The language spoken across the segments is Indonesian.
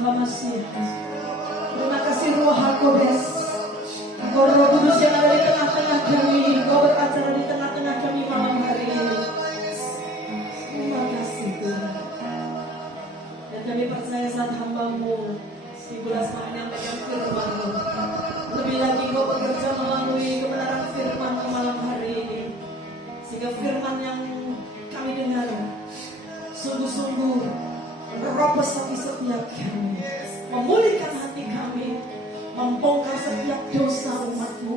HaMashiach. Terima kasih Roh HaKodes. Engkau Roh Kudus yang ada di tengah-tengah kami. Engkau beracara di tengah-tengah kami malam hari ini. Terima kasih Tuhan. Dan kami percaya saat hamba-Mu si Bulas menyampaikan firman-Mu, lebih lagi Engkau bekerja melalui kebenaran firman malam hari ini, sehingga firman yang kami dengar sungguh-sungguh menerobos hati setiap kami, memulihkan hati kami, membongkar setiap dosa umat-Mu,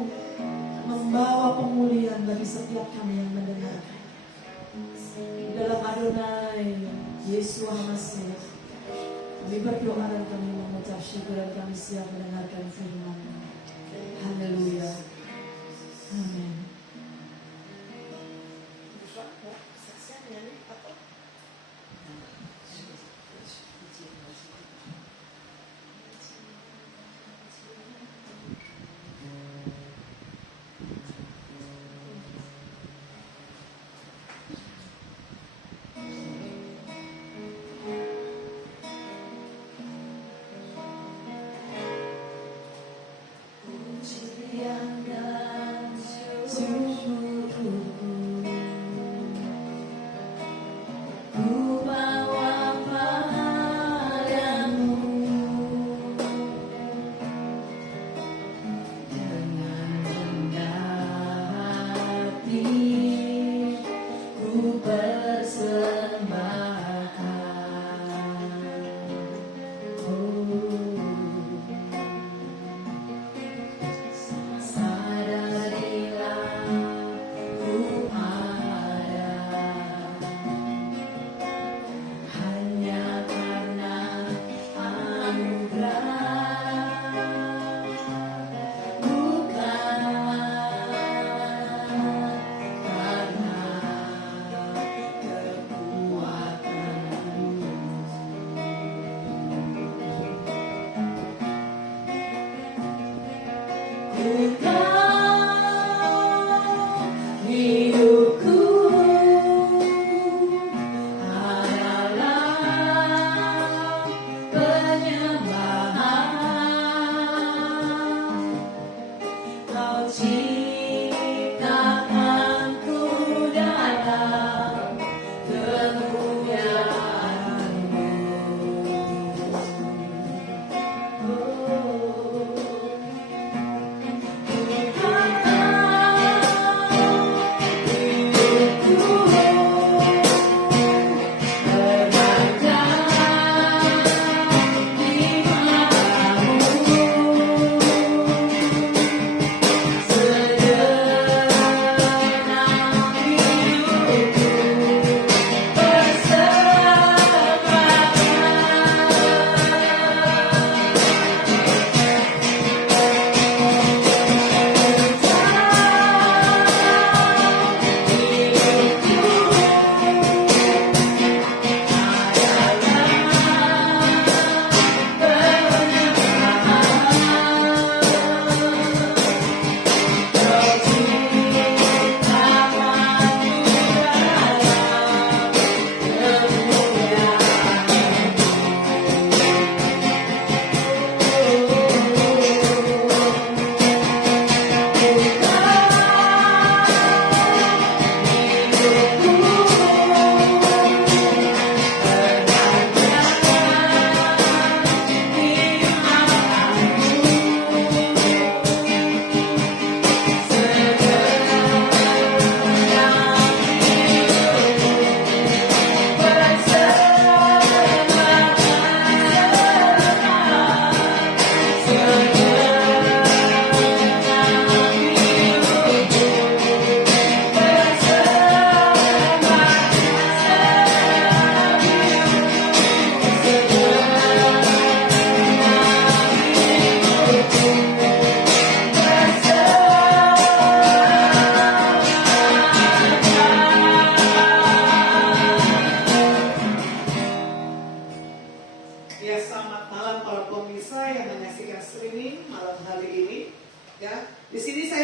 membawa pemulihan bagi setiap kami yang mendengarkan. Dalam Adonai Yesus HaMashiach, kami berdoa dan kami mengucap syukur dan kami siap mendengarkan firman. Haleluya. Amin.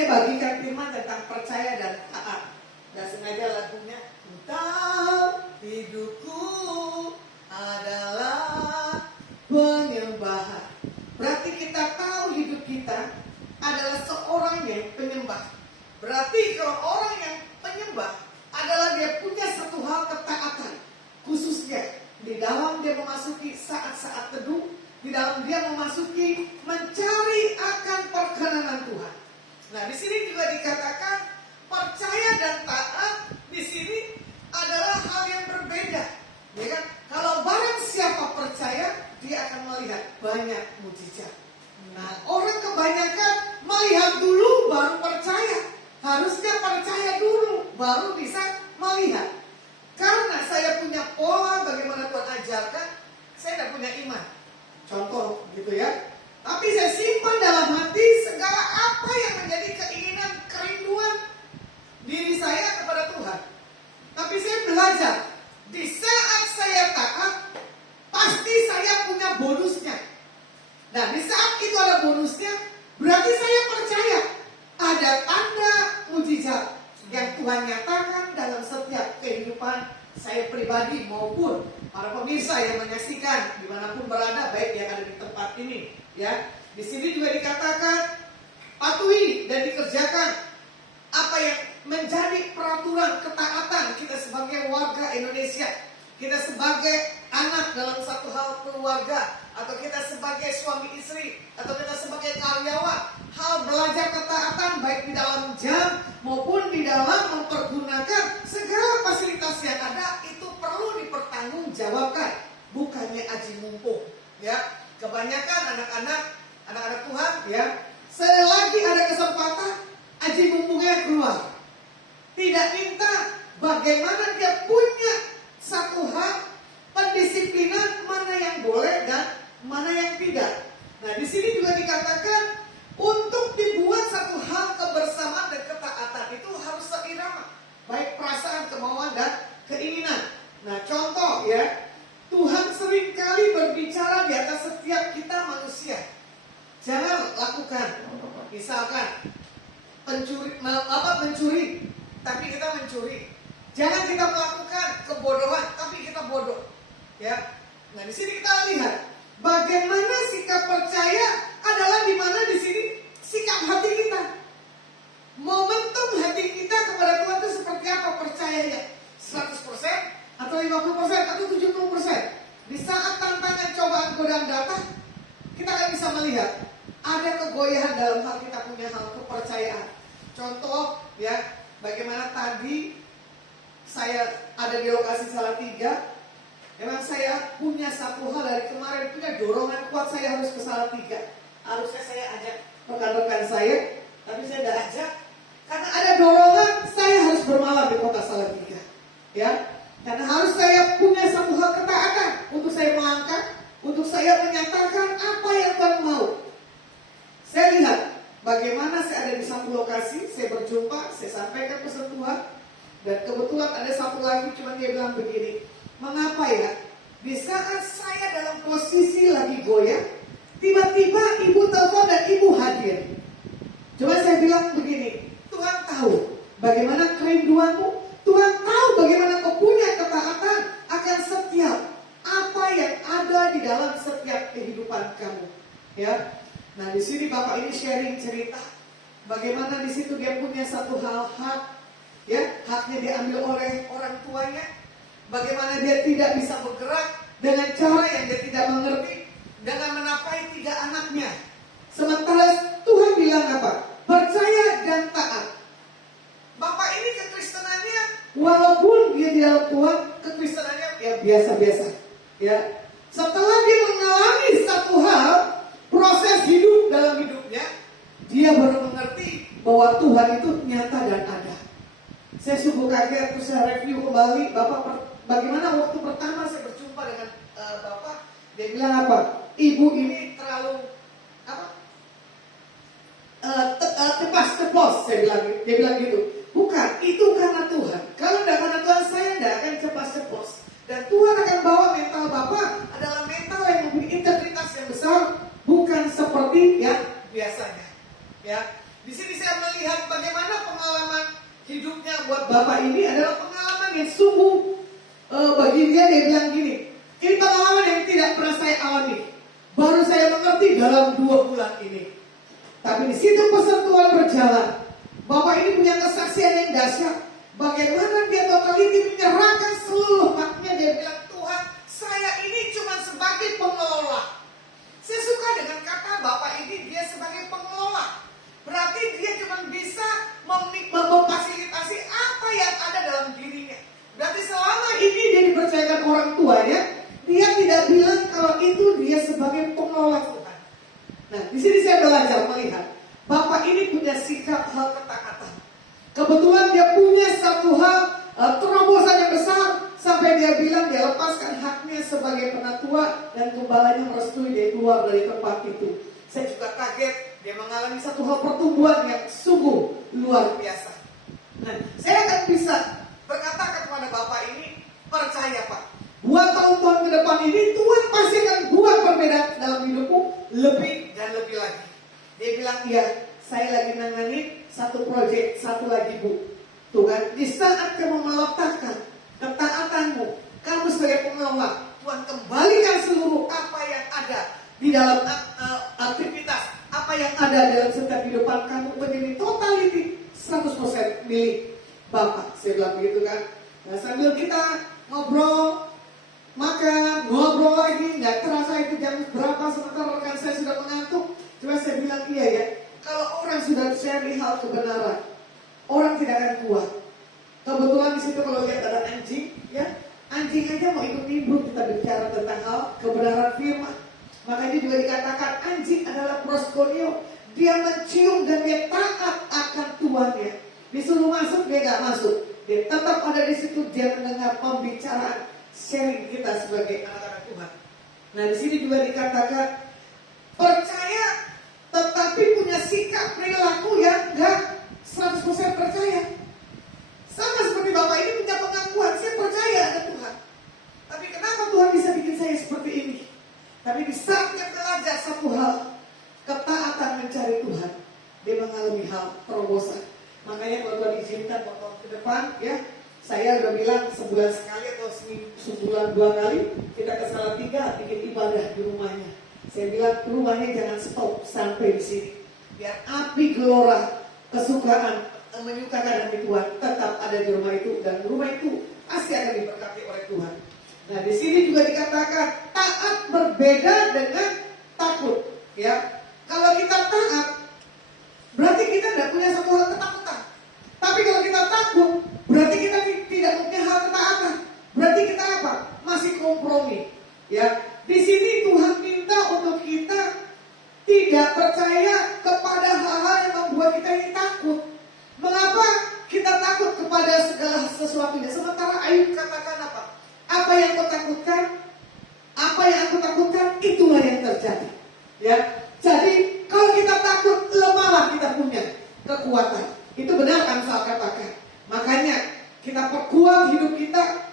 bagikan firman tentang percaya dan taat. Dan sengaja lagunya, "Engkau hidupku adalah penyembahan." adalah seorang yang penyembah. Berarti kalau orang yang penyembah adalah dia punya satu hal ketaatan, khususnya di dalam dia memasuki saat-saat teduh, di dalam dia memasuki mencari akan perkenanan Tuhan. Nah, di sini juga dikatakan percaya dan taat di sini adalah hal yang berbeda. Ya kan? Kalau barang siapa percaya, dia akan melihat banyak mujizat. Nah, orang kebanyakan melihat dulu baru percaya. Harusnya percaya dulu baru bisa melihat. Karena saya punya pola bagaimana Tuhan ajarkan, saya tidak punya iman. Contoh gitu ya. Tapi saya simpan dalam hati segala apa yang menjadi keinginan, kerinduan diri saya kepada Tuhan. Tapi saya belajar, di saat saya taat, pasti saya punya bonusnya. Nah, di saat itu ada bonusnya, berarti saya percaya ada tanda mujizat yang Tuhan nyatakan dalam setiap kehidupan saya pribadi maupun para pemirsa yang menyaksikan dimanapun berada, baik yang ada di tempat ini. Ya, di sini juga dikatakan patuhi dan dikerjakan apa yang menjadi peraturan ketaatan kita sebagai warga Indonesia, kita sebagai anak dalam satu hal keluarga, atau kita sebagai suami istri, atau kita sebagai karyawan, hal belajar ketaatan baik di dalam jam maupun di dalam mempergunakan segala fasilitas yang ada itu perlu dipertanggungjawabkan, bukannya aji mumpung. Ya, kebanyakan anak-anak Tuhan ya, selagi ada kesempatan aji mumpungnya keluar. Tidak minta bagaimana dia punya satu hal pendisiplinan mana yang boleh dan mana yang tidak. Nah, di sini juga dikatakan untuk dibuat satu hal kebersamaan dan ketaatan itu harus seirama, baik perasaan, kemauan dan keinginan. Nah, contoh ya, Tuhan seringkali berbicara di atas setiap kita manusia. Jangan lakukan, misalkan mencuri, tapi kita mencuri. Jangan kita melakukan kebodohan, tapi kita bodoh. Ya, nah di sini kita lihat bagaimana sikap percaya adalah di mana di sini sikap hati kita. Momentum hati kita kepada Tuhan itu seperti apa percayanya? 100% atau 50% atau 70%? Di saat tantangan cobaan godaan datang, kita akan bisa melihat ada kegoyahan dalam hal kita punya hal kepercayaan. Contoh ya, bagaimana tadi saya ada di lokasi Salatiga. Memang saya punya satu hal dari kemarin, punya dorongan kuat saya harus ke Salatiga. Harusnya saya ajak rekan-rekan saya, tapi saya tidak ajak. Karena ada dorongan, saya harus bermalam di kota Salatiga. Ya, karena harus saya punya satu hal ketaatan untuk saya melangkah, untuk saya menyatakan apa yang Tuhan mau. Saya lihat bagaimana saya ada di satu lokasi, saya berjumpa, saya sampaikan pesan Tuhan. Dan kebetulan ada satu lagi, cuma dia bilang begini, mengapa ya? Di saat saya dalam posisi lagi goyah, tiba-tiba ibu telepon dan ibu hadir. Coba saya bilang begini, Tuhan tahu bagaimana kerinduanmu, Tuhan tahu bagaimana kau punya ketaatan akan setiap apa yang ada di dalam setiap kehidupan kamu. Ya, nah di sini Bapak ini sharing cerita, bagaimana di situ dia punya satu hal hak. Ya, haknya diambil oleh orang tuanya. Bagaimana dia tidak bisa bergerak dengan cara yang dia tidak mengerti dengan menapai 3 anaknya. Sementara Tuhan bilang apa? Percaya dan taat. Bapak ini kekristenannya, walaupun dia di dalam Tuhan, kekristenannya ya biasa-biasa. Ya, setelah dia mengalami satu hal, proses hidup dalam hidupnya, dia baru mengerti bahwa Tuhan itu nyata dan ada. Saya sungguh kaget, terus saya review kembali, Bapak bagaimana waktu pertama saya berjumpa dengan Bapak, dia bilang apa? Ibu ini terlalu cepat-ceplos, dia bilang gitu. Bukan, itu karena Tuhan. Kalau tidak karena Tuhan, saya tidak akan cepat-ceplos. Dan Tuhan akan bawa mental Bapak adalah mental yang memiliki integritas yang besar, bukan seperti yang biasanya. Ya, di sini saya melihat bagaimana pengalaman hidupnya buat Bapak ini adalah pengalaman yang sungguh bagi dia bilang gini, ini pengalaman yang tidak pernah saya alami. Baru saya mengerti dalam 2 bulan ini. Tapi di situ pesan Tuhan berjalan. Bapak ini punya kesaksian yang dahsyat. Bagaimana dia totaliti menyerahkan seluruh haknya. Dia bilang, Tuhan, saya ini cuma sebagai pengelola. Saya suka dengan kata Bapak ini, dia sebagai pengelola. Berarti dia cuma bisa memfasilitasi apa yang ada dalam dirinya. Berarti selama ini dia dipercayakan orang tuanya, dia tidak bilang kalau itu dia sebagai pengelola Tuhan. Nah, di sini saya belajar melihat Bapak ini punya sikap hal ketaatan. Kebetulan dia punya satu hal terobosan yang besar sampai dia bilang dia lepaskan haknya sebagai penatua dan gembalanya merestui dia keluar dari tempat itu. Saya juga kaget dia mengalami satu hal pertumbuhan yang sungguh luar biasa. Nah, saya akan bisa berkata kepada Bapak ini, percaya Pak, buat tahun-tahun ke depan ini Tuhan pasti akan buat perbedaan dalam hidupmu lebih dan lebih lagi. Dia bilang, iya, saya lagi nangani satu proyek, satu lagi Bu. Tuhan, di saat kamu meletakkan ketaatanmu, kamu sebagai pengelola, Tuhan kembalikan seluruh apa yang ada di dalam aktivitas, apa yang ada dalam setiap kehidupan kamu menjadi totality 100% milik Bapak. Saya bilang begitu kan. Nah, sambil kita ngobrol, makan, ngobrol lagi, nggak terasa itu jam berapa, sementara rekan saya sudah mengantuk. Cuma saya bilang iya ya, kalau orang sudah sharing hal kebenaran, orang tidak akan kuat. Kebetulan di situ kalau lihat ada anjing, ya anjing aja mau ikut nimbrung kita bicara tentang hal kebenaran firman. Makanya juga dikatakan anjing adalah proskuneo, dia mencium dan dia taat akan tuannya. Disuruh masuk dia nggak masuk, dia tetap ada di situ, dia mendengar pembicaraan sharing kita sebagai anak-anak Tuhan. Nah di sini juga dikatakan percaya tetapi punya sikap perilaku yang enggak 100% percaya. Sama seperti Bapak ini punya pengakuan, saya percaya ada Tuhan. Tapi kenapa Tuhan bisa bikin saya seperti ini? Tapi di saat dia belajar satu hal, ketaatan mencari Tuhan, dia mengalami hal terobosan. Makanya kalau Tuhan izinkan waktu ke depan, ya saya udah bilang sebulan sekali atau sebulan 2 kali kita ke Salatiga bikin ibadah di rumahnya. Saya bilang rumahnya jangan stop sampai di sini. Biar api gelora kesukaan menyukakan hati Tuhan tetap ada di rumah itu, dan rumah itu pasti akan diberkati oleh Tuhan. Nah di sini juga dikatakan taat berbeda dengan takut. Ya, kalau kita taat berarti kita tidak punya satu hal ketakutan. Tapi kalau kita takut berarti kita tidak punya hal ketaatan. Berarti kita apa? Masih kompromi. Ya, di sini Tuhan minta untuk kita tidak percaya kepada hal-hal yang membuat kita ini takut. Mengapa kita takut kepada segala sesuatunya? Sementara Ayub katakan apa? Apa yang kau takutkan? Apa yang aku takutkan? Itulah yang terjadi. Ya, jadi kalau kita takut, lemahlah kita punya kekuatan. Itu benar kan saya katakan. Makanya kita perkuat hidup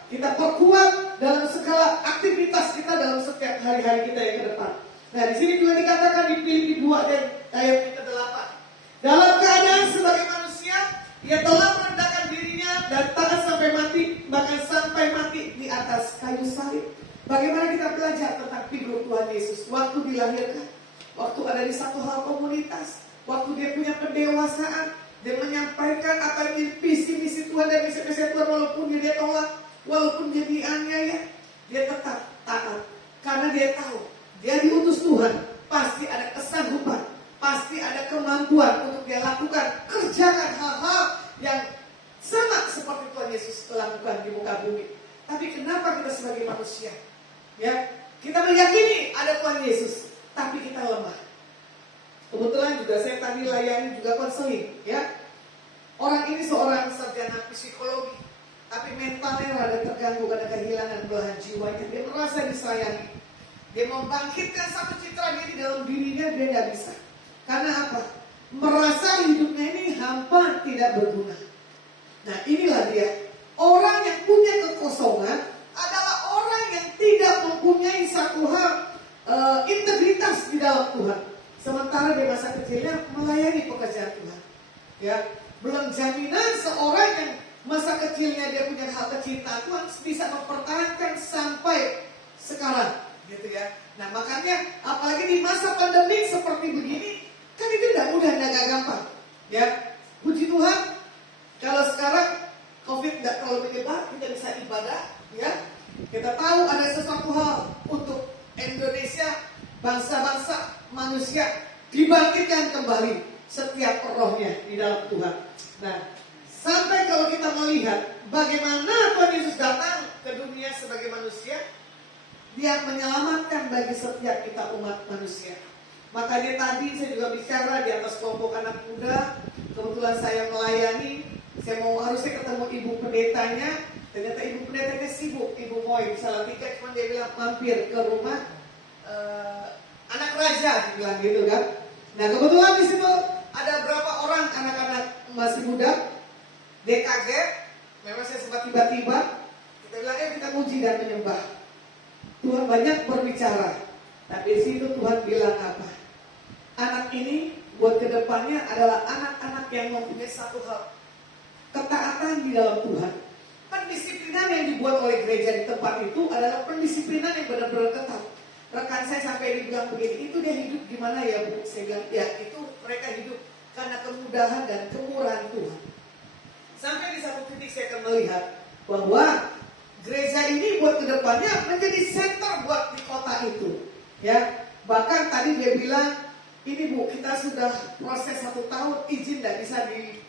kita perkuat dalam segala aktivitas kita dalam setiap hari-hari kita yang ke depan. Nah, di sini juga dikatakan di Filipi 2 dan ayat ke-8. Dalam keadaan sebagai manusia, ia telah merendahkan dirinya dan taat sampai mati, bahkan sampai mati di atas kayu salib. Bagaimana kita belajar tentang figur Tuhan Yesus waktu dilahirkan, waktu ada di satu hal komunitas, waktu dia punya pendewasaan, dia menyampaikan apa yang visi misi Tuhan dan misi Tuhan, walaupun dia tolak, walaupun dia dianiaya, dia tetap taat karena dia tahu dia diutus Tuhan, pasti ada kesanggupan, pasti ada kemampuan untuk dia lakukan, kerjakan hal-hal yang sama seperti Tuhan Yesus lakukan di muka bumi. Tapi kenapa kita sebagai manusia, ya, kita meyakini ada Tuhan Yesus, tapi kita lemah. Kebetulan juga saya tadi layani juga konseling, ya. Orang ini seorang sarjana psikologi, tapi mentalnya rada terganggu karena kehilangan belahan jiwanya. Dia merasa disayangi. Dia membangkitkan satu citra diri dalam dirinya, dia tidak bisa. Karena apa? Merasa hidupnya ini hampa, tidak berguna. Nah inilah dia. Orang yang punya kekosongan adalah orang yang tidak mempunyai satu hal integritas di dalam Tuhan. Sementara di masa kecilnya melayani pekerjaan Tuhan. Ya, belum jaminan seorang yang masa kecilnya dia punya hal kecintaan Tuhan bisa mempertahankan sampai sekarang, gitu ya. Nah makanya apalagi di masa pandemi seperti begini, kan itu tidak mudah dan gak gampang. Ya, puji Tuhan. Kalau sekarang COVID tidak terlalu menyebar, kita bisa ibadah. Ya, kita tahu ada sesuatu hal untuk Indonesia, bangsa-bangsa manusia dibangkitkan kembali setiap rohnya di dalam Tuhan. Nah, sampai kalau kita melihat bagaimana Tuhan Yesus datang ke dunia sebagai manusia, Dia menyelamatkan bagi setiap kita umat manusia. Makanya tadi saya juga bicara di atas kelompok anak muda. Kebetulan saya melayani, saya harusnya ketemu ibu pendetanya. Ternyata ibu pendetanya sibuk, ibu Moy salah tiket, cuma dia bilang mampir ke rumah anak raja, dia bilang gitu kan. Nah kebetulan di situ ada berapa orang anak-anak masih muda, dia kaget. Memang saya sempat tiba-tiba, kita bilang kita muji dan menyembah. Tuhan banyak berbicara, tapi di situ Tuhan bilang apa? Anak ini buat kedepannya adalah anak-anak yang mempunyai satu hal, ketaatan di dalam Tuhan. Pendisiplinan yang dibuat oleh gereja di tempat itu adalah pendisiplinan yang benar-benar ketat. Rekan saya sampai dibilang begini, itu dia hidup gimana ya Bu? Saya bilang, ya itu mereka hidup karena kemudahan dan kemurahan Tuhan. Sampai di satu titik saya akan melihat bahwa gereja ini buat kedepannya menjadi center buat di kota itu. Ya, bahkan tadi dia bilang, ini Bu, kita sudah proses 1 tahun, izin tidak bisa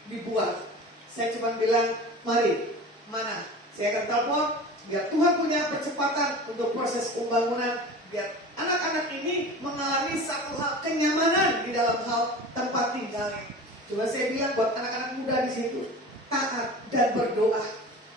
dibuat. Saya cuma bilang, mari, mana? Saya akan telepon, biar Tuhan punya percepatan untuk proses pembangunan, biar anak-anak ini mengalami satu hal kenyamanan di dalam hal tempat tinggalnya. Coba saya bilang buat anak-anak muda di situ, taat dan berdoa,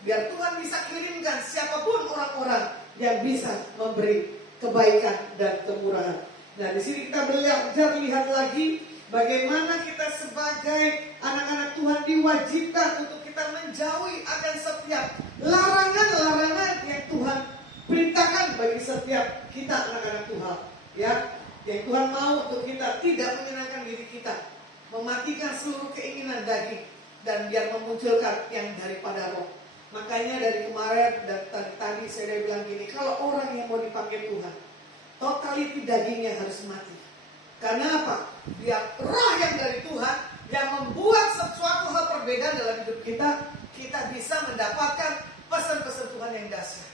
biar Tuhan bisa kirimkan siapapun orang-orang yang bisa memberi kebaikan dan kemurahan. Nah, di sini kita belajar lihat lagi bagaimana kita sebagai anak-anak Tuhan diwajibkan untuk kita menjauhi akan setiap larangan-larangan yang Tuhan perintahkan bagi setiap kita anak-anak Tuhan. Ya, yang Tuhan mau untuk kita tidak menyenangkan diri kita, mematikan seluruh keinginan daging dan biar memunculkan yang daripada roh. Makanya dari kemarin dan tadi saya bilang gini, kalau orang yang mau dipakai Tuhan, totality dagingnya harus mati. Karena apa? Biar roh yang dari Tuhan yang membuat sesuatu hal perbedaan dalam hidup kita, kita bisa mendapatkan pesan-pesan Tuhan yang dahsyat.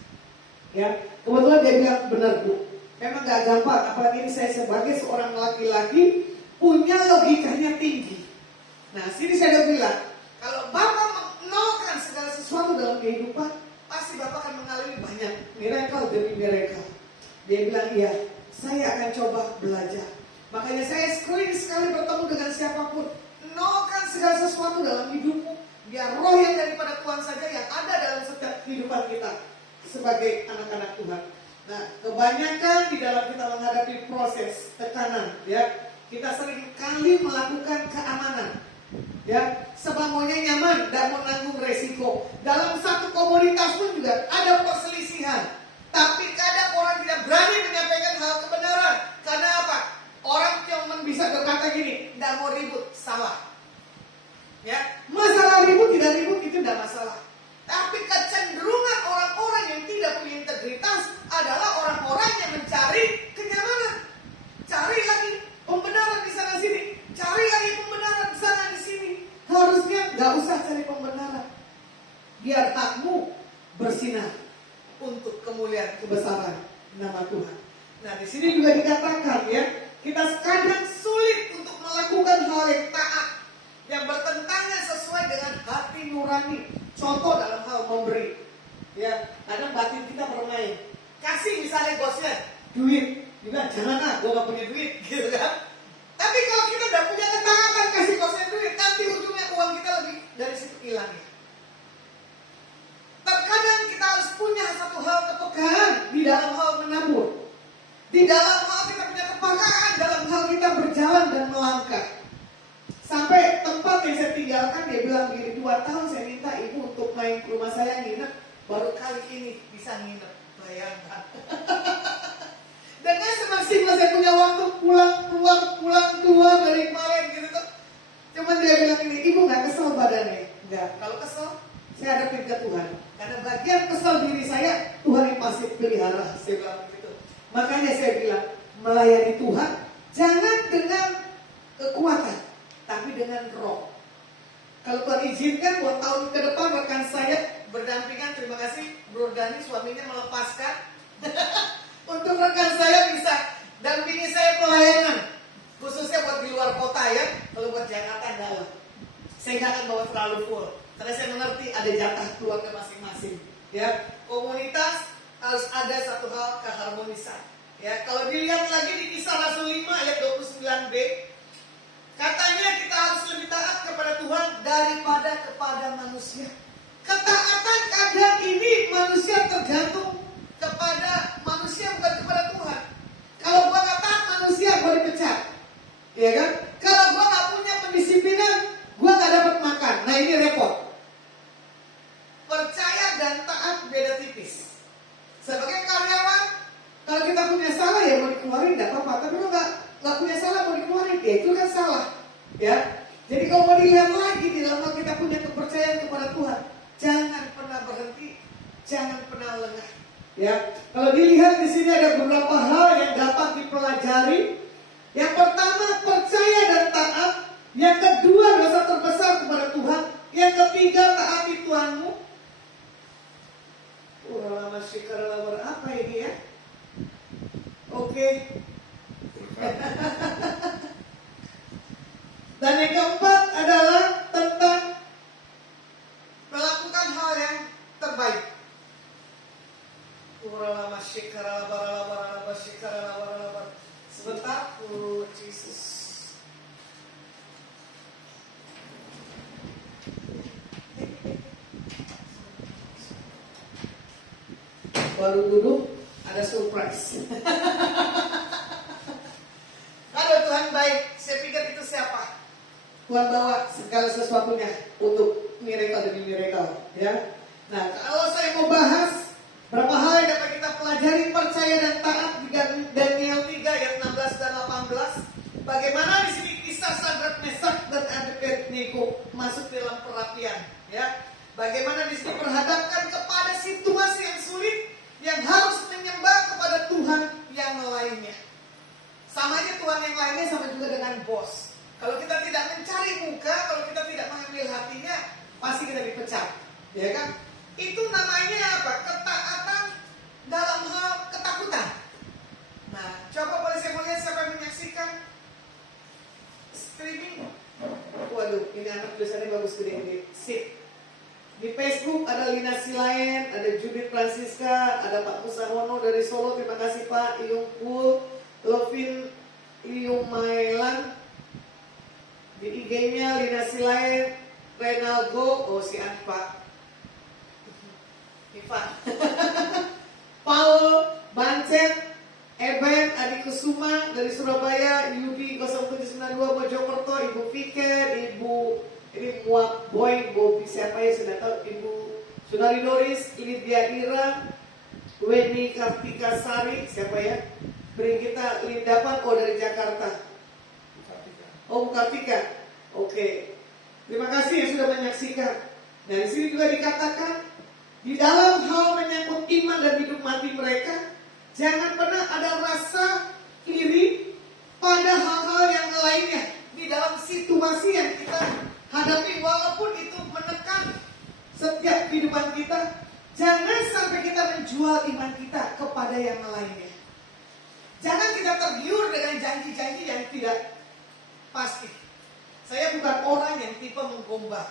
Ya, kebetulan dia bilang benar Bu, memang gak gampang. Apalagi ini saya sebagai seorang laki-laki punya logikanya tinggi. Nah, sini saya udah bilang, kalau Bapak menolkan segala sesuatu dalam kehidupan, pasti Bapak akan mengalami banyak miracle demi miracle. Dia bilang, iya, saya akan coba belajar. Makanya saya sering sekali bertemu dengan siapapun. Nolkan segala sesuatu dalam hidupmu, biar roh yang daripada Tuhan saja yang ada dalam setiap kehidupan kita sebagai anak-anak Tuhan. Nah, kebanyakan di dalam kita menghadapi proses tekanan, ya, kita sering kali melakukan keamanan. Ya, sebab maunya nyaman dan mau nanggung resiko. Dalam satu komunitas pun juga ada perselisihan. Tapi kadang orang tidak berani menyampaikan hal kebenaran. Karena apa? Orang cuma bisa berkata gini, tidak mau ribut, salah. Ya, masalah ribut tidak ribut itu tidak masalah. Tapi kecenderungan orang-orang yang tidak punya integritas adalah orang-orang yang mencari kenyamanan. Cari lagi pembenaran di sana sini, cari lagi pembenaran di sana di sini. Harusnya nggak usah cari pembenaran. Biar hakmu bersinar untuk kemuliaan kebesaran nama Tuhan. Nah, di sini juga dikatakan ya, kita kadang sulit untuk melakukan hal yang taat, yang bertentangan sesuai dengan hati nurani. Contoh dalam hal memberi. Ya, kadang batin kita bermain. Kasih misalnya bosnya duit, juga jangan gue gak punya duit, gitu kan? Tapi kalau kita udah punya ketaatan kasih bosnya duit, nanti ujungnya uang kita lebih dari situ hilangnya. Terkadang kita harus punya satu hal kepekaan di dalam hal menabur. Di dalam hal kita punya kepekaan dalam hal kita berjalan dan melangkah. Sampai tempat yang saya tinggalkan, dia bilang begini, 2 tahun saya minta ibu untuk main ke rumah saya nginep, baru kali ini bisa nginep. Bayangkan. Dengan semaksimal saya punya waktu pulang keluar dari kemarin gitu tuh. Cuman dia bilang ini, ibu gak kesel badannya? Enggak, kalau kesel saya hadapin ke Tuhan. Karena bagian kesel diri saya, Tuhan yang pasti pelihara. Saya bilang begitu. Makanya saya bilang, melayani Tuhan jangan dengan kekuatan, tapi dengan roh. Kalau Tuhan izinkan buat tahun ke depan rekan saya berdampingan, terima kasih Bro Dani suaminya melepaskan untuk rekan saya bisa dampingi saya pelayanan, khususnya buat di luar kota ya. Kalau buat Jakarta enggak lah, saya nggak akan bawa terlalu full karena saya mengerti ada jatah keluarga masing-masing ya. Komunitas harus ada satu hal, keharmonisan ya. Kalau dilihat lagi di Kisah Rasul 5 ayat 29b, katanya kita harus lebih taat kepada Tuhan daripada kepada manusia. Ketaatan kadang ini manusia tergantung kepada manusia, bukan kepada Tuhan. Kalau gua nggak taat manusia, gua dipecat, ya kan? Kalau gua nggak punya pendisiplinan, gua nggak dapat makan. Nah ini repot. Percaya dan taat beda tipis. Sebagai karyawan, kalau kita punya salah ya mau dikeluarin nggak apa-apa. Tapi lo nggak punya salah mau dikeluarin, ya itu kan salah, ya. Jadi kalau mau dilihat lagi di dalam kita punya kepercayaan kepada Tuhan, jangan pernah berhenti, jangan pernah lengah. Ya, kalau dilihat di sini ada beberapa hal yang dapat dipelajari. Yang pertama, percaya dan taat. Yang kedua, dosa terbesar kepada Tuhan. Yang ketiga, taati Tuhanmu. Lama syukur apa ini ya? Oke. Dan yang keempat adalah tentang melakukan hal yang terbaik. Sebentar, Jesus. Baru duduk ada surprise. Aduh Tuhan baik. Saya pikir itu siapa? Tuhan bawa segala sesuatunya untuk miracle demi miracle, ya. Nah, kalau saya mau bahas berapa hal yang dapat kita pelajari percaya dan taat di Daniel 3 ayat 16 dan 18. Bagaimana di sini kisah Sadrak, Mesak dan Abednego masuk dalam perapian, ya. Bagaimana di sini perhadapkan kepada situasi yang sulit yang harus menyembah kepada Tuhan yang lainnya. Sama aja Tuhan yang lainnya sama juga dengan bos. Kalau kita tidak mencari muka, kalau kita tidak mengambil hatinya, pasti kita dipecat, ya kan? Itu namanya apa? Ketaatan dalam hal ketakutan. Nah, coba boleh saya melihat siapa yang menyaksikan streaming? Waduh, ini anak tulisannya bagus gede-gede. Sip. Di Facebook ada Lina Silaen, ada Judith Francisca, ada Pak Musahono dari Solo, terima kasih Pak. Iyung Pul, Lovin Iyung Mailan. Di IG-nya Lina Silaen, Renaldo, oh si Anpa, Ivan, Paul, Bancet, Eben, Adi Kusuma dari Surabaya, Yudi 0792 Mojokerto, Ibu Fikir, Ibu ini Muak Boy, Bobi siapa ya sudah tahu, Ibu Sunari Doris, Lydia Ira, Weni Kartika Sari, siapa ya? Beri kita Lindapan, oh dari Jakarta. Oh, Kartika. Oke. Terima kasih yang sudah menyaksikan. Dan di sini juga dikatakan di dalam hal menyangkut iman dan hidup mati mereka, jangan pernah ada rasa iri pada hal-hal yang lainnya di dalam situasi yang kita hadapi, walaupun itu menekan setiap kehidupan kita. Jangan sampai kita menjual iman kita kepada yang lainnya. Jangan kita tergiur dengan janji-janji yang tidak pasti. Saya bukan orang yang tipe menggombal.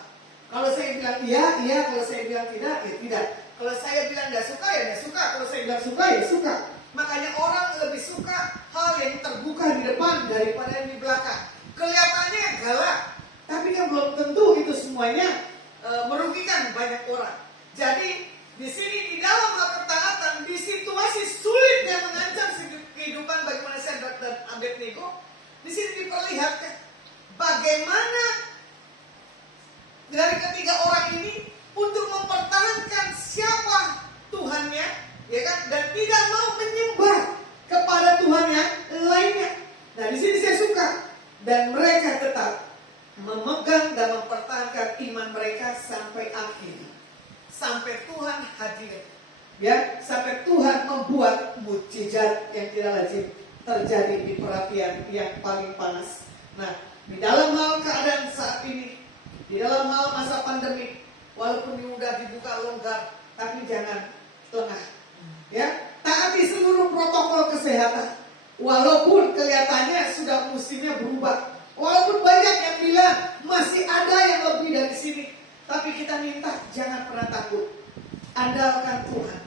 Kalau saya bilang iya, iya. Kalau saya bilang tidak, ya tidak. Kalau saya bilang tidak suka, ya tidak suka. Kalau saya bilang suka, ya suka. Makanya orang lebih suka hal yang terbuka di depan daripada yang di belakang. Kelihatannya galak, tapi kan belum tentu itu semuanya merugikan banyak orang. Jadi di sini di dalam hal ketaatan, di situasi sulit yang mengancam kehidupan bagaimana Sadrak dan Abednego, di sini diperlihatkan bagaimana dari ketiga orang ini untuk mempertahankan siapa Tuhannya, ya kan, dan tidak mau menyembah kepada Tuhan yang lainnya. Nah, di sini saya suka, dan mereka tetap memegang dan mempertahankan iman mereka sampai akhir, sampai Tuhan hadir, ya, sampai Tuhan membuat mukjizat yang tidak lazim terjadi di perapian yang paling panas. Nah, di dalam hal keadaan Walaupun mudah dibuka longgar, tapi jangan lengah. Ya, taati seluruh protokol kesehatan. Walaupun kelihatannya sudah musimnya berubah. Walaupun banyak yang bilang masih ada yang lebih dari sini. Tapi kita minta jangan pernah takut. Andalkan Tuhan.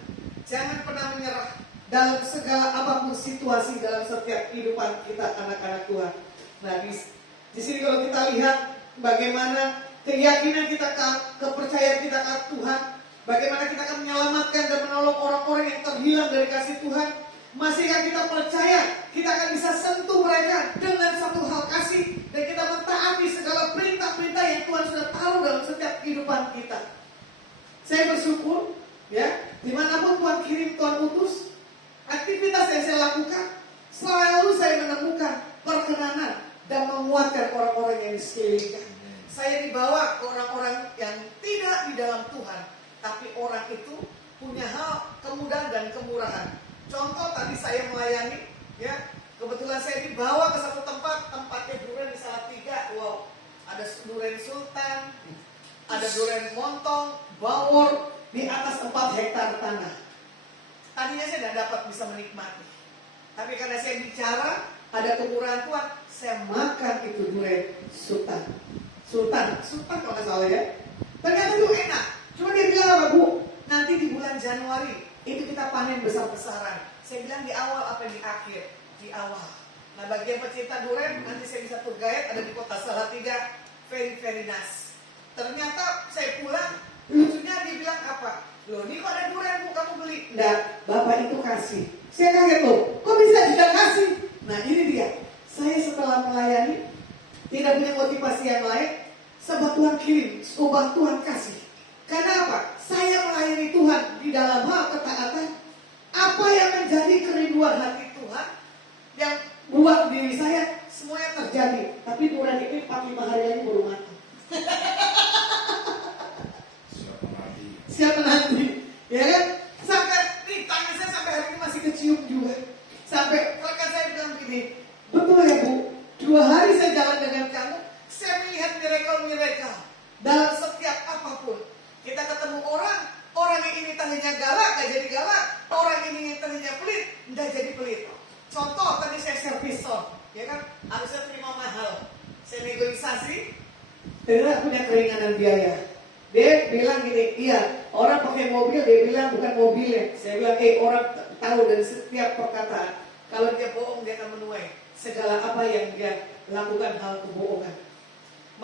Jangan pernah menyerah dalam segala apapun situasi dalam setiap kehidupan kita anak-anak Tuhan. Nah di sini kalau kita lihat bagaimana keyakinan kita, kepercayaan kita ke Tuhan, bagaimana kita akan menyelamatkan dan menolong orang-orang yang terhilang dari kasih Tuhan. Masihkah kita percaya kita akan bisa sentuh mereka dengan satu hal kasih, dan kita mentaati segala perintah-perintah yang Tuhan sudah taruh dalam setiap kehidupan kita. Saya bersyukur ya, dimanapun Tuhan kirim, Tuhan utus, aktivitas yang saya lakukan selalu saya menemukan perkenanan dan menguatkan orang-orang yang di sekelilingnya. Saya dibawa ke orang-orang yang tidak di dalam Tuhan, tapi orang itu punya hal kemudahan dan kemurahan. Contoh tadi saya melayani, ya kebetulan saya dibawa ke satu tempat, tempatnya durian di Salatiga. Wow, ada durian sultan, ada durian montong, bawor di atas 4 hektar tanah. Tadinya saya tidak dapat bisa menikmati, tapi karena saya bicara ada kemurahan Tuhan, saya makan itu durian sultan kalau nggak salah ya. Ternyata itu enak. Cuma dia bilang apa, Bu? Nanti di bulan Januari itu kita panen besar-besaran. Saya bilang di awal apa di akhir? Di awal. Nah bagi yang pecinta durian, nanti saya bisa tour guide, ada di kota Salatiga, very nice. Ternyata saya pulang, lucunya dia bilang apa? Loh ini kok ada durian, Bu, kamu beli? Enggak, Bapak itu kasih. Saya kaget loh, kok bisa tidak kasih? Nah ini dia, saya setelah melayani tidak punya motivasi yang lain, sebab Tuhan kirim, sebab Tuhan kasih. Karena apa? Saya melayani Tuhan di dalam hal ketaatan. Apa yang menjadi kerinduan hati Tuhan yang buat diri saya, semuanya terjadi. Tapi durian ini 4-5 hari lagi baru mati. Siapa nanti? Ya kan? Sampai nih tangan saya sampai hari ini masih kecium juga. Sampai rekan saya bilang begini, betul ya Bu, 2 hari saya jalan dengan kamu, saya melihat miracle dalam setiap apapun. Kita ketemu orang yang ini tadinya galak, gak jadi galak. Orang ini yang tadinya pelit, gak jadi pelit. Contoh, tadi saya servis son, ya kan? Harusnya terima mahal. Saya negosiasi, tidak punya keringanan biaya. Dia bilang gini, iya, orang pakai mobil, dia bilang bukan mobilnya. Saya bilang, orang tahu dari setiap perkataan. Kalau dia bohong, dia akan menuai segala apa yang dia lakukan hal kebohongan.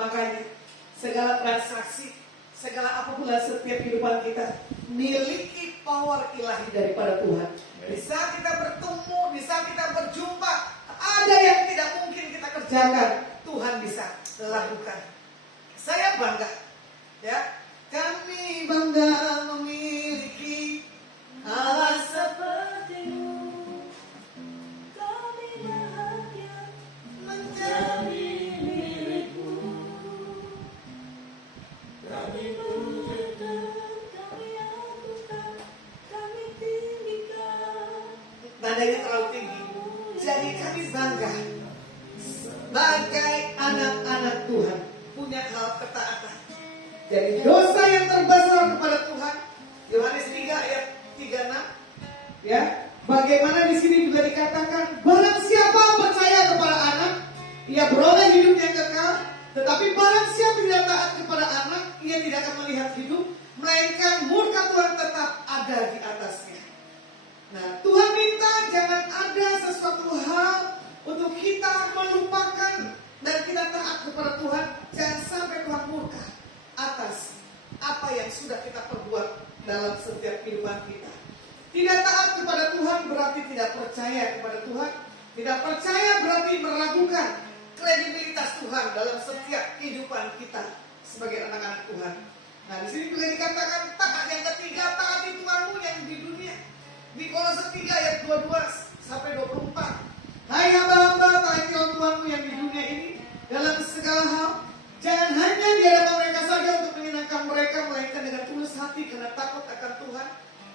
Makanya, segala transaksi, segala apapun setiap kehidupan kita miliki power ilahi daripada Tuhan. Bisa kita bertemu, bisa kita berjumpa, ada yang tidak mungkin kita kerjakan, Tuhan bisa lakukan. Saya bangga, ya. Kami bangga memiliki Allah seperti-Mu. Kami bahagia menjadi milik-Mu. Kami pujikan, kami agukan, kami tinggikan. Nadanya terlalu tinggi. Jadi kami bangga sebagai anak-anak Tuhan, punya hal ketaatan. Jadi dosa yang terbesar kepada Tuhan, Yohanes 3 ayat 36, ya. Bagaimana di sini juga dikatakan, barang siapa percaya kepada anak, ia beroleh hidup yang kekal. Tetapi barang siapa tidak taat kepada anak, ia tidak akan melihat hidup, melainkan murka Tuhan tetap ada di atasnya. Nah, Tuhan minta jangan ada sesuatu hal untuk kita melupakan dan kita taat kepada Tuhan. Jangan sampai Tuhan murka atas apa yang sudah kita perbuat dalam setiap kehidupan kita. Tidak taat kepada Tuhan berarti tidak percaya kepada Tuhan. Tidak percaya berarti meragukan kredibilitas Tuhan dalam setiap kehidupan kita sebagai anak-anak Tuhan. Nah, di sini juga dikatakan taat yang ketiga, taati Tuhanmu yang di dunia. Di Kolose 3 ayat 22 sampai 24. Hai hamba-hamba, taatilah Tuhanmu yang di dunia ini dalam segala hal. Jangan hanya di hadapan mereka saja untuk menyenangkan mereka, melainkan dengan tulus hati karena takut akan Tuhan.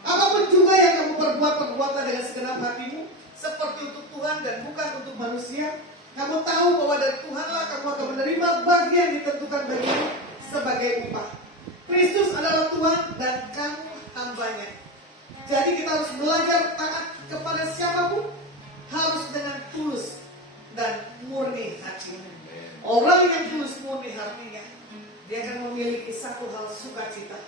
Apapun juga yang kamu perbuatlah dengan segenap hatimu, seperti untuk Tuhan dan bukan untuk manusia. Kamu tahu bahwa dari Tuhanlah kamu akan menerima bagian ditentukan bagimu sebagai upah. Kristus adalah Tuhan dan kamu hambanya. Jadi kita harus belajar taat kepada siapapun, harus dengan tulus dan murni hati. Orang yang tulus murni hatinya, dia akan memiliki satu hal sukacita.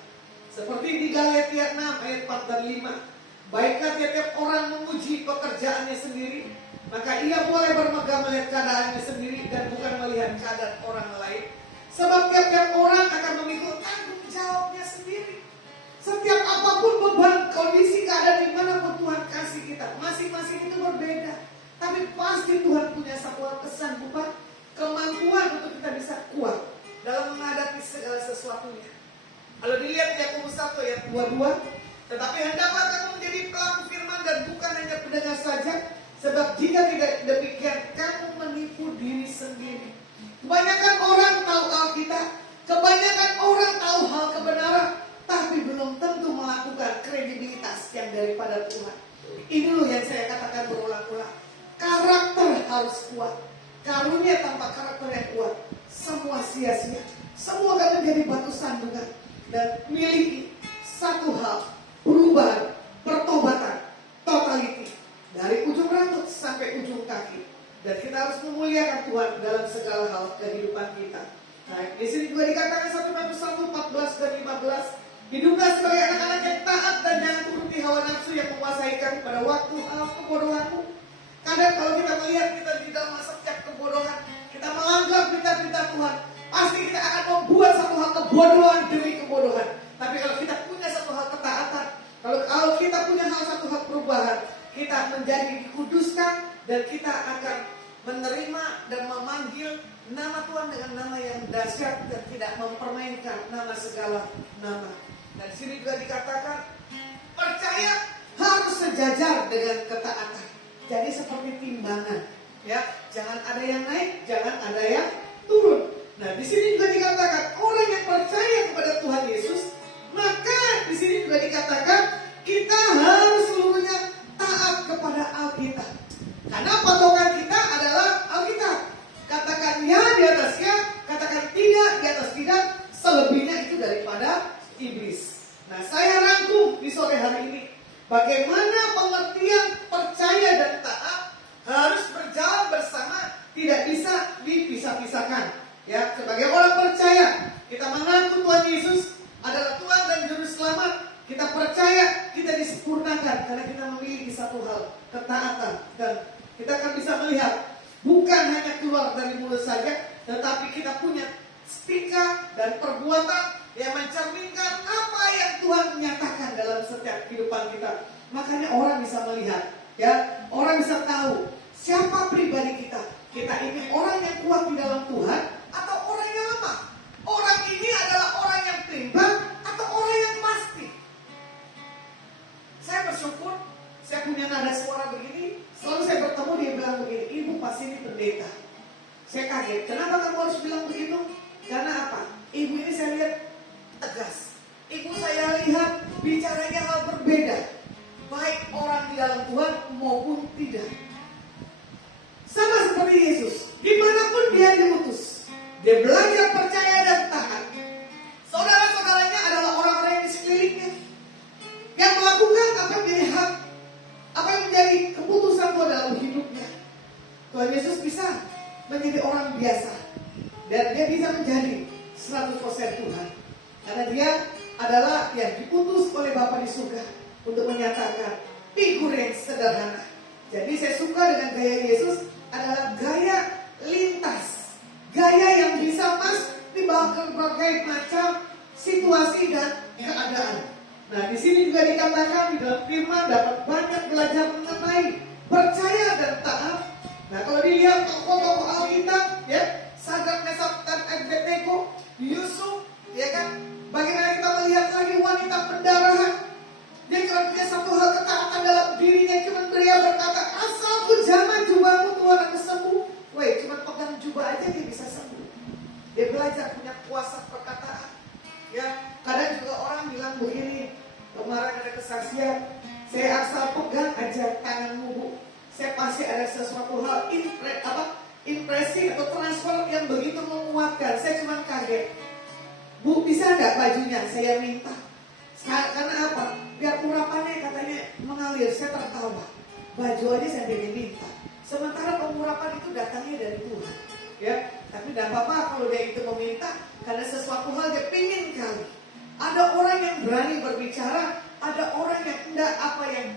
Seperti di Galatia 6 ayat 4 dan 5. Baiklah tiap-tiap orang memuji pekerjaannya sendiri, maka ia boleh bermegah melihat keadaannya sendiri dan bukan melihat keadaan orang lain. Sebab tiap-tiap orang akan memikul tanggung jawabnya sendiri. Setiap apapun beban, kondisi, keadaan dimanapun Tuhan kasih kita, masing-masing itu berbeda. Tapi pasti Tuhan punya satu hal kesanggupan, kemampuan untuk kita bisa kuat dalam menghadapi segala sesuatunya. Kalau dilihat Yakobus 1 ayat 22, tetapi hendaklah kamu menjadi pelaku firman dan bukan hanya pendengar saja, sebab jika tidak demikian kamu menipu diri sendiri. Kebanyakan orang tahu Alkitab, kebanyakan orang tahu hal kebenaran, tapi belum tentu melakukan kredibilitas yang daripada Tuhan. Ini loh yang saya katakan berulang-ulang. Karakter harus kuat. Karunia tanpa karakter yang kuat, semua sia-sia. Semua akan menjadi batu sandungan. Dan miliki satu hal, perubahan, pertobatan, totality. Dari ujung rambut sampai ujung kaki. Dan kita harus memuliakan Tuhan dalam segala hal kehidupan kita. Nah, di sini juga dikatakan 1 Petrus 1, 14 dan 15. Hiduplah sebagai anak-anak yang taat dan jangan turuti hawa nafsu yang menguasai kamu pada waktu hal kebodohanmu. Kadang kalau kita melihat kita di dalam setiap kebodohan, kita melanggar perintah-perintah Tuhan, pasti kita akan membuat satu hal kebodohan demi kebodohan. Tapi kalau kita punya satu hal ketaatan, kalau kita punya satu hal perubahan, kita menjadi dikuduskan dan kita akan menerima dan memanggil nama Tuhan dengan nama yang dahsyat dan tidak mempermainkan nama segala nama. Dan di sini juga dikatakan percaya harus sejajar dengan ketaatan. Jadi seperti timbangan, ya, jangan ada yang naik, jangan ada yang turun. Nah, di sini juga dikatakan orang yang percaya kepada Tuhan Yesus, maka di sini juga dikatakan kita harus seluruhnya taat kepada Alkitab. Karena patokan kita adalah Alkitab. Katakan ya di atas ya, katakan tidak di atas tidak, selebihnya itu daripada iblis. Nah, saya rangkum di sore hari ini bagaimana pengertian percaya dan taat harus berjalan bersama, tidak bisa dipisah-pisahkan. Ya, sebagai orang percaya, kita mengaku Tuhan Yesus adalah Tuhan dan Juru Selamat. Kita percaya kita disempurnakan karena kita memiliki satu hal, ketaatan. Dan kita akan bisa melihat bukan hanya keluar dari mulut saja, tetapi kita punya stika dan perbuatan yang mencerminkan apa yang Tuhan menyatakan dalam setiap kehidupan kita. Makanya orang bisa melihat, ya, orang bisa tahu siapa pribadi kita. Kita ini orang yang kuat di dalam Tuhan atau orang yang lemah. Orang ini adalah orang yang berimbang atau orang yang pasti. Saya bersyukur saya punya nada suara begini. Selalu saya bertemu dia bilang begini, ibu pasti ini pendeta. Saya kaget, kenapa kamu harus bilang begitu? Karena apa? Ibu ini saya lihat tegas. Ibu saya lihat bicaranya hal berbeda, baik orang di dalam Tuhan maupun tidak. Sama seperti Yesus, dimanapun dia diutus, dia belajar percaya dan taat. Saudara-saudaranya adalah orang-orang yang di sekelilingnya, yang melakukan apa yang menjadi hak, apa yang menjadi keputusan Tuhan dalam hidupnya. Tuhan Yesus bisa menjadi orang biasa, dan dia bisa menjadi 100% Tuhan. Karena dia adalah yang diutus oleh Bapa di surga untuk menyatakan figur yang sederhana. Jadi saya suka dengan gaya Yesus adalah gaya lintas, gaya yang bisa masuk di berbagai macam situasi dan keadaan. Nah, di sini juga dikatakan di dalam firman dapat banyak belajar mengenai percaya dan taat. Nah, kalau dilihat tokoh-tokoh Alkitab, ya, Sadrak, Mesak, dan Abednego, Yusuf, ya kan, bagaimana kita melihat lagi wanita pendarahan. Dia kalau punya satu hal ketaatan dalam dirinya, cuma dia berkata, asal ku jamah jubahmu Tuhan aku sembuh. Weh, cuma pegang jubah aja dia bisa sembuh. Dia belajar punya kuasa perkataan. Ya, kadang juga orang bilang begini, kemarin ada kesaksian, saya asal pegang aja tanganmu Bu, saya pasti ada sesuatu hal impresi atau transfer yang begitu menguatkan. Saya cuma kaget. Bu, bisa nggak bajunya? Saya minta. Karena apa? Biar urapannya katanya mengalir. Saya tertawa. Baju aja saya pengen minta. Sementara pengurapan itu datangnya dari Tuhan. Ya, tapi tidak apa-apa kalau dia itu meminta, karena sesuatu hal dia pingin kali. Ada orang yang berani berbicara, ada orang yang tidak apa yang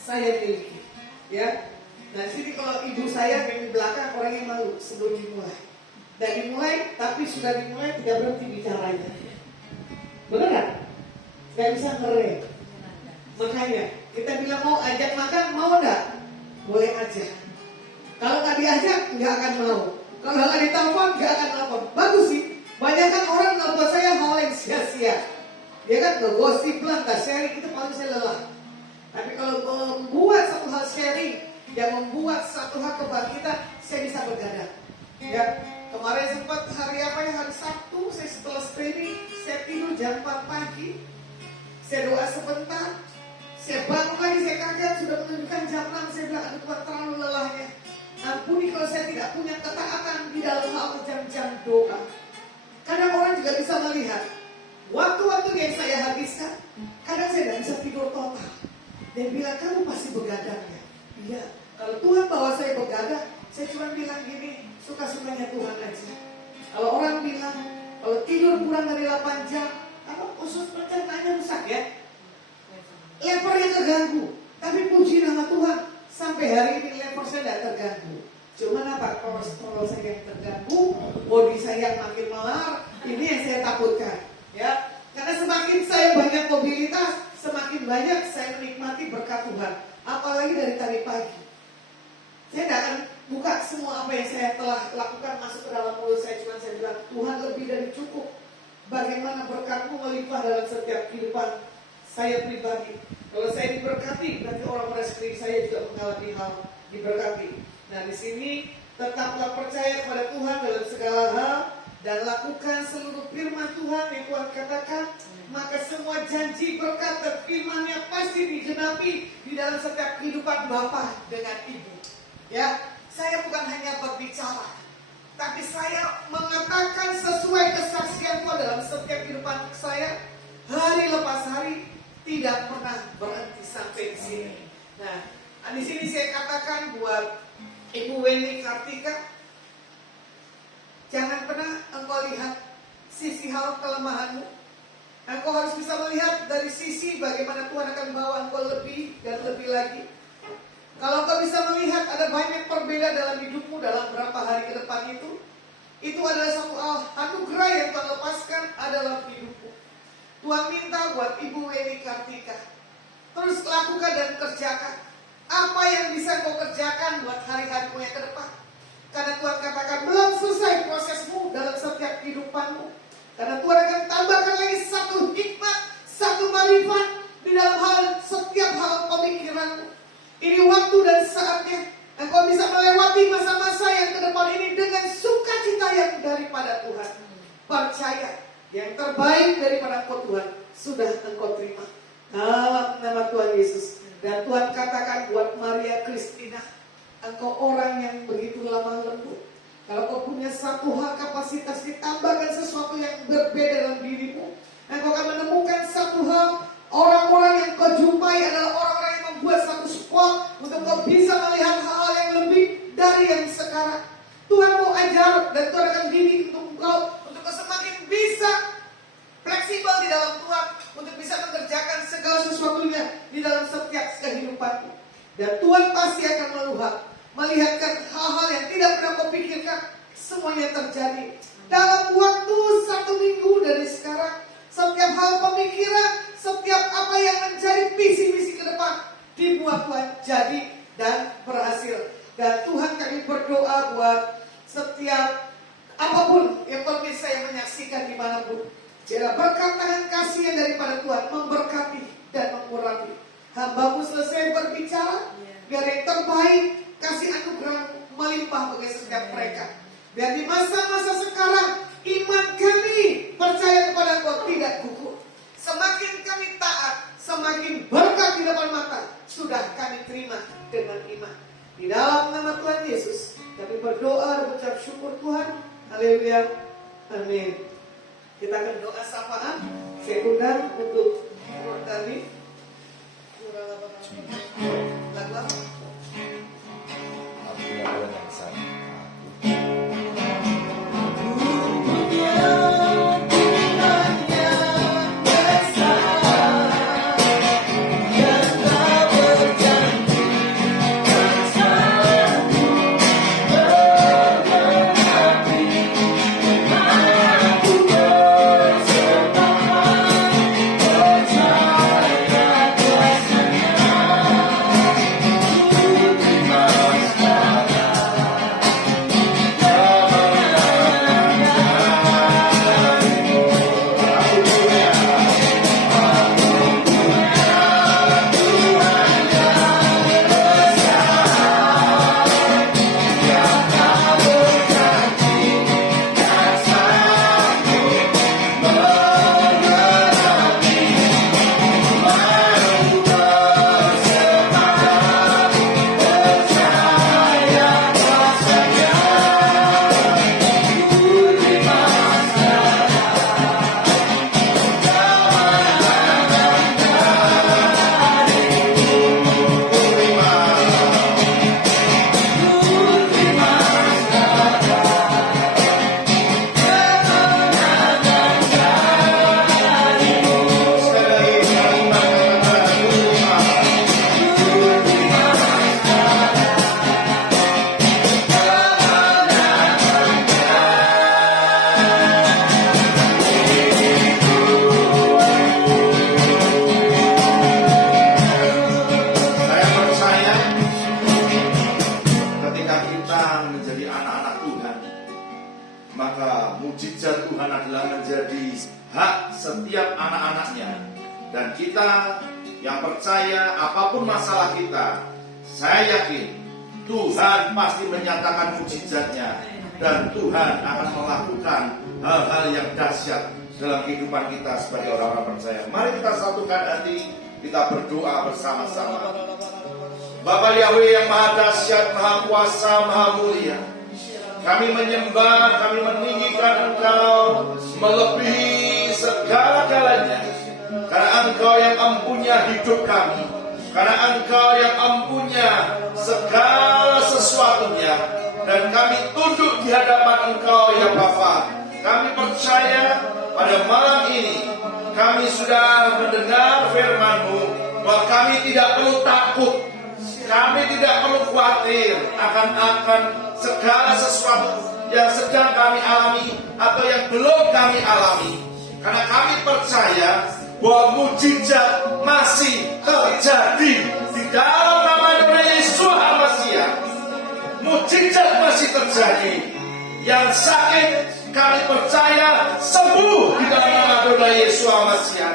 saya miliki. Ya, nah sini kalau ibu saya yang di belakang orang yang malu sebelum dimulai. Dan dimulai, tapi sudah dimulai tidak berhenti bicaranya. Benar nggak? Gak bisa ngerem. Makanya kita bilang mau ajak makan, mau enggak? Boleh aja. Kalau nggak diajak, nggak akan mau. Kalau nggak ditelepon, nggak akan telepon. Bagus sih. Banyak kan orang nelfon saya hal yang sia-sia. Dia kan ngegosip lah, nggak sharing, itu paling saya lelah. Tapi kalau membuat satu hal sharing, yang membuat satu hal kebangkitan, saya bisa bergadang. Ya, kemarin sempat hari apa ya, hari Sabtu, saya setelah streaming, saya tidur jam 4 pagi. Saya doa sebentar, saya bangun lagi, saya kaget sudah menunjukkan jam 6. Saya bilang, aduh Tuhan, terlalu lelahnya. Ampuni kalau saya tidak punya ketaatan di dalam hal jam-jam doa. Kadang orang juga bisa melihat waktu-waktu yang saya habiskan. Kadang saya tidak bisa tidur total. Dia bilang, kamu pasti begadang ya? Iya, kalau Tuhan bawa saya begadang, saya cuma bilang gini, suka-sukanya Tuhan aja. Kalau orang bilang, kalau tidur kurang dari 8 jam, apa usus pencernaannya rusak ya? Levernya terganggu. Tapi puji nama Tuhan, sampai hari ini lever saya tidak terganggu. Cuman apa? Kolesterol saya yang terganggu, bodi saya yang makin melar. Ini yang saya takutkan. Ya, karena semakin saya banyak mobilitas, semakin banyak saya menikmati berkat Tuhan. Apalagi dari tadi pagi. Saya tidak akan buka semua apa yang saya telah lakukan masuk ke dalam mulut saya. Cuma saya bilang, Tuhan lebih dari cukup. Bagaimana berkat-Mu melimpah dalam setiap kehidupan saya pribadi. Kalau saya diberkati, berarti orang-orang sekeliling saya juga mengalami hal diberkati. Nah, di sini tetaplah percaya kepada Tuhan dalam segala hal dan lakukan seluruh firman Tuhan yang Tuhan katakan. Maka semua janji berkat dan firman-Nya pasti digenapi di dalam setiap kehidupan Bapa dengan Ibu. Ya, saya bukan hanya berbicara, tapi saya mengatakan sesuai kesaksian Tuhan dalam setiap kehidupan saya. Hari lepas hari tidak pernah berhenti sampai di sini. Nah, di sini saya katakan buat Ibu Wendy Kartika, jangan pernah engkau lihat sisi hal kelemahanmu. Engkau harus bisa melihat dari sisi bagaimana Tuhan akan bawa engkau lebih dan lebih lagi. Kalau engkau bisa melihat ada banyak perbedaan dalam hidupmu dalam berapa hari ke depan itu adalah satu anugerah yang Tuhan lepaskan adalah hidupmu. Tuhan minta buat Ibu Wendy Kartika, terus lakukan dan kerjakan apa yang bisa kau kerjakan buat hari-harimu yang ke depan. Karena Tuhan katakan belum selesai prosesmu dalam setiap kehidupanmu. Karena Tuhan akan tambahkan lagi satu hikmat, satu marifat di dalam hal setiap hal pemikiranmu. Ini waktu dan saatnya engkau bisa melewati masa-masa yang ke depan ini dengan sukacita yang daripada Tuhan. Percaya, yang terbaik daripada engkau Tuhan sudah engkau terima dalam nama Tuhan Yesus. Dan Tuhan katakan buat Maria Kristina, engkau orang yang begitu lemah lembut. Kalau kau punya satu hal kapasitas, ditambahkan sesuatu yang berbeda dalam dirimu, engkau akan menemukan satu hal. Orang-orang yang kau jumpai adalah orang-orang yang membuat satu spot untuk kau bisa melihat hal-hal yang lebih dari yang sekarang. Tuhan mau ajar dan Tuhan akan didik untuk kau semakin bisa fleksibel di dalam Tuhan, untuk bisa mengerjakan segala sesuatunya di dalam setiap kehidupanmu. Dan Tuhan pasti akan melihatkan hal-hal yang tidak pernah kau pikirkan, semuanya terjadi dalam waktu 1 minggu dari sekarang. Setiap hal pemikiran, setiap apa yang menjadi visi-misi ke depan dibuat Tuhan jadi dan berhasil. Dan Tuhan, kami berdoa buat setiap apapun yang pemirsa yang menyaksikan dimanapun, biarlah berkat tangan kasih yang daripada Tuhan memberkati dan mengurapi. Hamba-Mu selesai berbicara, biar yang terbaik kasih anugerah melimpah bagi setiap mereka. Biar di masa-masa sekarang iman kami percaya kepada Engkau tidak gugur. Semakin kami taat, semakin berkat di depan mata sudah kami terima dengan iman. Di dalam nama Tuhan Yesus kami berdoa dan mengucap syukur Tuhan. Haleluya. Amin. Kita akan doa sapaan sekunder untuk tadi. Lagu apa? Aku adalah yang besar. Maka mujizat Tuhan adalah menjadi hak setiap anak-anaknya. Dan kita yang percaya apapun masalah kita, saya yakin Tuhan pasti menyatakan mujizatnya. Dan Tuhan akan melakukan hal-hal yang dahsyat dalam kehidupan kita sebagai orang-orang percaya. Mari kita satukan hati, kita berdoa bersama-sama. Bapa Yahweh yang maha dahsyat, maha kuasa, maha mulia, kami menyembah, kami meninggikan Engkau melebihi segala-galanya. Karena Engkau yang empunya hidup kami, karena Engkau yang empunya segala sesuatunya. Dan kami tunduk di hadapan Engkau ya Bapa. Kami percaya pada malam ini kami sudah mendengar firman-Mu, bahwa kami tidak perlu takut, kami tidak perlu khawatir akan segala sesuatu yang sedang kami alami atau yang belum kami alami. Karena kami percaya bahwa mujizat masih terjadi di dalam nama Tuhan Yesus Al-Masih. Mujizat masih terjadi. Yang sakit kami percaya sembuh di dalam nama Tuhan Yesus Al-Masih.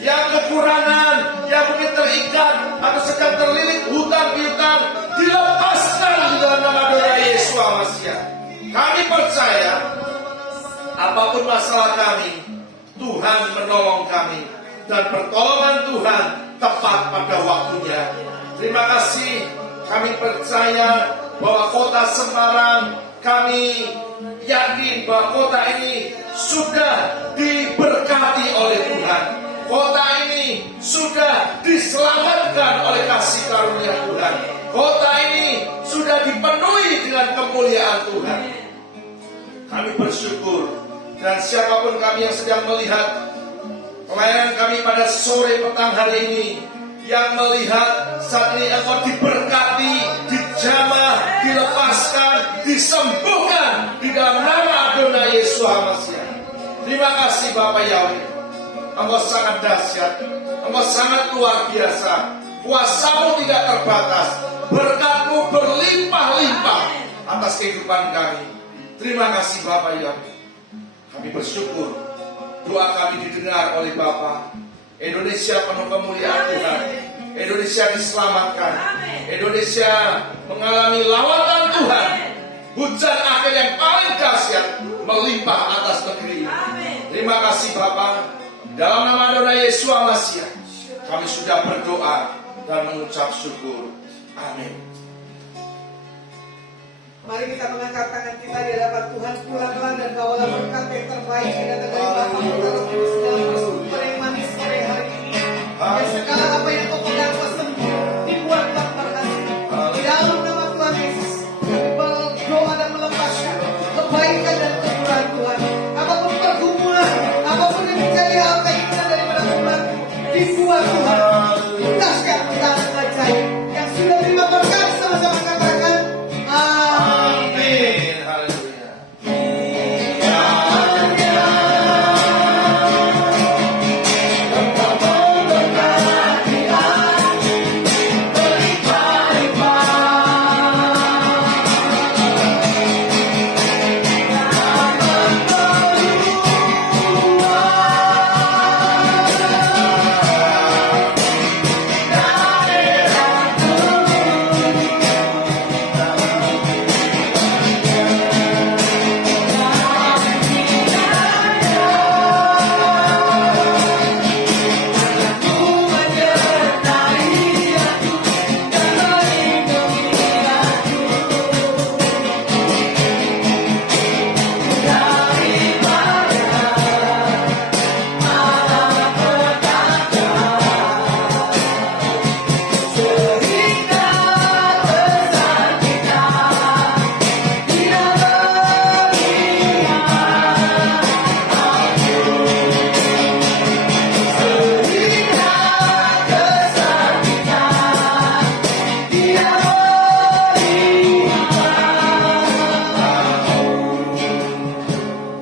Yang kekurangan, yang mungkin terikat atau sedang terlilit hutang piutang, dilepaskan di dalam nama Tuhan Yesus Al-Masih. Kami percaya apapun masalah kami, Tuhan menolong kami, dan pertolongan Tuhan tepat pada waktunya. Terima kasih. Kami percaya bahwa kota Semarang, kami yakin bahwa kota ini sudah diberkati oleh Tuhan. Kota ini sudah diselamatkan oleh kasih karunia Tuhan. Kota ini sudah dipenuhi dengan kemuliaan Tuhan. Kami bersyukur. Dan siapapun kami yang sedang melihat pelayanan kami pada sore petang hari ini, yang melihat saat ini Engkau diberkati, dijamah, dilepaskan, disembuhkan di dalam nama Adonai Yesus Al-Masih. Terima kasih Bapak Yahweh. Engkau sangat dahsyat, Engkau sangat luar biasa. Kuasa-Mu tidak terbatas, berkat-Mu berlimpah-limpah atas kehidupan kami. Terima kasih Bapak Yahweh. Kami bersyukur doa kami didengar oleh Bapa. Indonesia penuh kemuliaan Tuhan. Indonesia diselamatkan. Indonesia mengalami lawatan Tuhan. Hujan akhir yang paling dahsyat melimpah atas negeri. Terima kasih Bapa. Dalam nama Adonai Yesus Al-Masih, kami sudah berdoa dan mengucap syukur. Amin. Mari kita mengangkat tangan kita di hadapan Tuhan. Pulanglah dan bawalah berkat yang terbaik yang datang dari Bapa kebaikan dan kemurahan Tuhan. Apapun pergumulan, apapun yang menjadi hal keinginan daripada umatmu, dibuat Tuhan. Tugaskan tangan ajaib yang sudah terima berkat sama-sama katakan amin. Amin. Haleluya.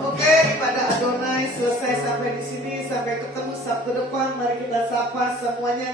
Oke, pada Adonai selesai sampai di sini. Sampai ketemu Sabtu depan. Mari kita sapa semuanya.